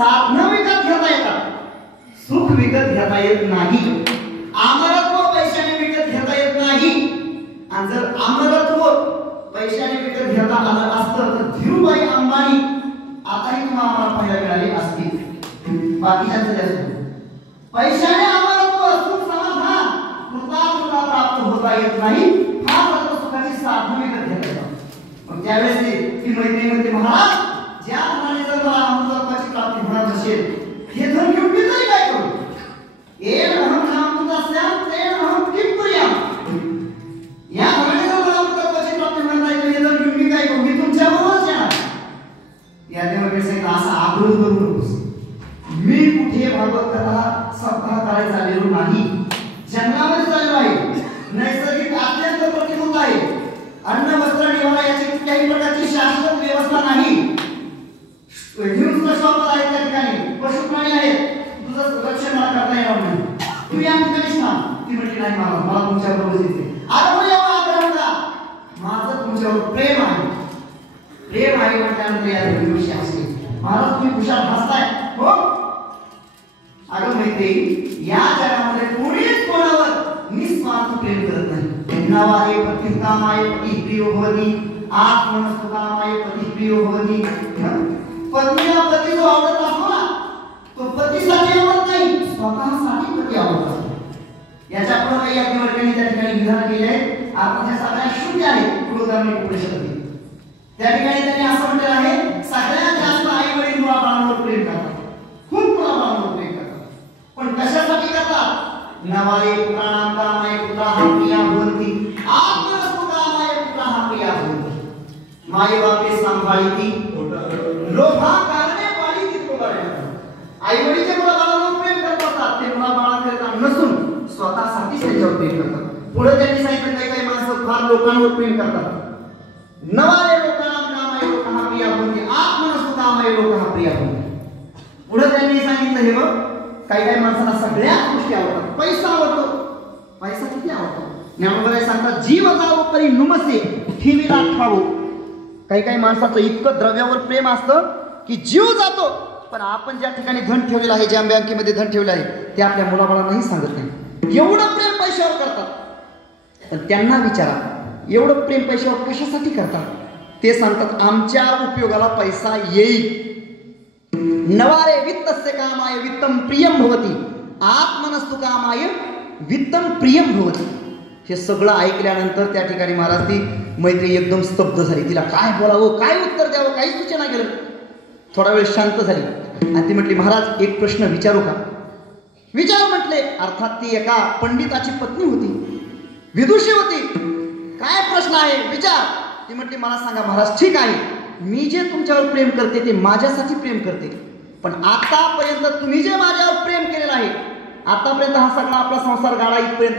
साधन विकत घेता येतात, सुख विकत घेता येत नाही. अमरत्व पैशाने विकत घेता येत नाही. आणि जर अमरत्व पैशाने विकत घेता आलं असतं तर धीरूभाई अंबानी आताही तुम्हाला पाहायला मिळाली असती. बाकीच्यांचं जास्त पैशाने अमरत्व सुख समाधान कृतार्थता प्राप्त होता येत नाही. हा फक्त सुखाची साधन विकत घेता येतात. पण त्यावेळेस ती मैत्रिणी म्हणते, महाराज ज्या धनाने जर मला अमृतत्वाची प्राप्ती होणार नसेल, हे धन घेऊन मी तरी काय करू? येन अहम नामृतस्याम तेन अहम किं कुर्याम. या धनाने जर मला अमृतत्वाची प्राप्ती होणार नाही, तर हे धन घेऊन मी काय करू? मी तुमच्याबरोबरच येणार. या देवाने सांगितलं, असा आग्रह करू नकोस. मी कुठे भागवत कथा सप्ताह करायला चाललेलो नाही. जंगलामध्ये चाललो आहे. नैसर्गिक अत्यंत प्रतिकूल आहे. अन्न वस्त्र निवारा याची कुठल्याही प्रकारची शाश्वत व्यवस्था नाही. हिंस्र श्वास आहेत त्या ठिकाणी, पशु प्राणी आहेत. तुझं रक्षण मला करता येणार नाही. तू या ठिकाणी थांब. ती म्हटली, नाही मला तुमच्या बरोबर जायचंय. आता पण एवढा आग्रह होता. माझं तुमच्यावर प्रेम आहे. प्रेम आहे म्हटल्यानंतर या दिवशी असते, महाराज तुम्ही खुशाल हसताय हो. अगं मैत्री, या जगामध्ये कोणीच कोणावर निस्वार्थ प्रेम करत नाही. नवारे पतिकामाय पती प्रियो भवति, आत्मनस्तुकामाय पती प्रियो भवति. पत्नीला पती जो आवडत असतो ना, तो पतीसाठी आवडत नाही, स्वतःसाठी पती आवडत असतो. याच्या पुढे काही अज्ञानी त्या ठिकाणी विधान केले आहे. आत्मच्या सगळ्या शून्य आहे. पुढोगामी उपनिषद त्या ठिकाणी त्यांनी असं म्हटलेलं आहे, सगळ्यात जास्त आई वडील मुलाबाळांवर प्रेम करतात, खूप मुलाबाळांवर प्रेम करतात. पण कशासाठी करतात? नवारे पुत्राणां कामाय पुत्राः प्रिया भवन्ति, आत्मनस्तुकामाय पुत्राः प्रिया भवन्ति. माय बापे सांभाळीती, लोभा कारणे पाळीती पोगाडे. आई वडीलचे मुलाबाळांवर प्रेम करतात. ते मुलाबाळांकरिता नसून स्वतःसाठी त्यांच्यावर प्रेम करतात. पुढे त्यांनी सांगितलं, काही माणसं फार लोकांवर प्रेम करतात. नवारे लोकांना कामाय लोकांना प्रिया भवन्ति, आत्मनस्तुकामाय लोकांना प्रिया भवन्ति. पुढे त्यांनी सांगितलं, हे बघ, काही माणसांना सगळ्या गोष्टी आवडतात. पैसा आवडतो. पैसा किती आवडतो? ज्ञानोबा सांगतात, जीव जावो परी नुमसे ठेवीला ठावो. काही माणसाचं इतकं द्रव्यावर प्रेम असतं की जीव जातो. पण आपण ज्या ठिकाणी धन ठेवलेलं आहे, ज्या बँकेमध्ये धन ठेवलं आहे, ते आपल्या मुलाबाळांनाही सांगत नाही. एवढं प्रेम पैशावर करतात. पण त्यांना विचारा, एवढं प्रेम पैशावर कशासाठी करतात? ते सांगतात, आमच्या उपयोगाला पैसा येईल. नवारे वित्तस्य कामाय वित्तम प्रियम भवति, आत्मनस्तु कामाय वित्तम प्रियम भवति. हे सगळं ऐकल्यानंतर त्या ठिकाणी महाराज ती मैत्री एकदम स्तब्ध झाली. तिला काय बोलावं, काय उत्तर द्यावं, काही सूचना केलं. थोडा वेळ शांत झाली आणि ती म्हटली, महाराज एक प्रश्न विचारू का? विचार म्हटले. अर्थात ती एका पंडिताची पत्नी होती, विदुषी होती. काय प्रश्न आहे, विचार. ती म्हटली, मला सांगा महाराज. ठीक आहे, मी जे तुमच्यावर प्रेम करते ते माझ्यासाठी प्रेम करते. पण आतापर्यंत तुम्ही जे माझ्यावर प्रेम केलेलं आहे, आतापर्यंत हा सगळा आपला संसार गाडा इथपर्यंत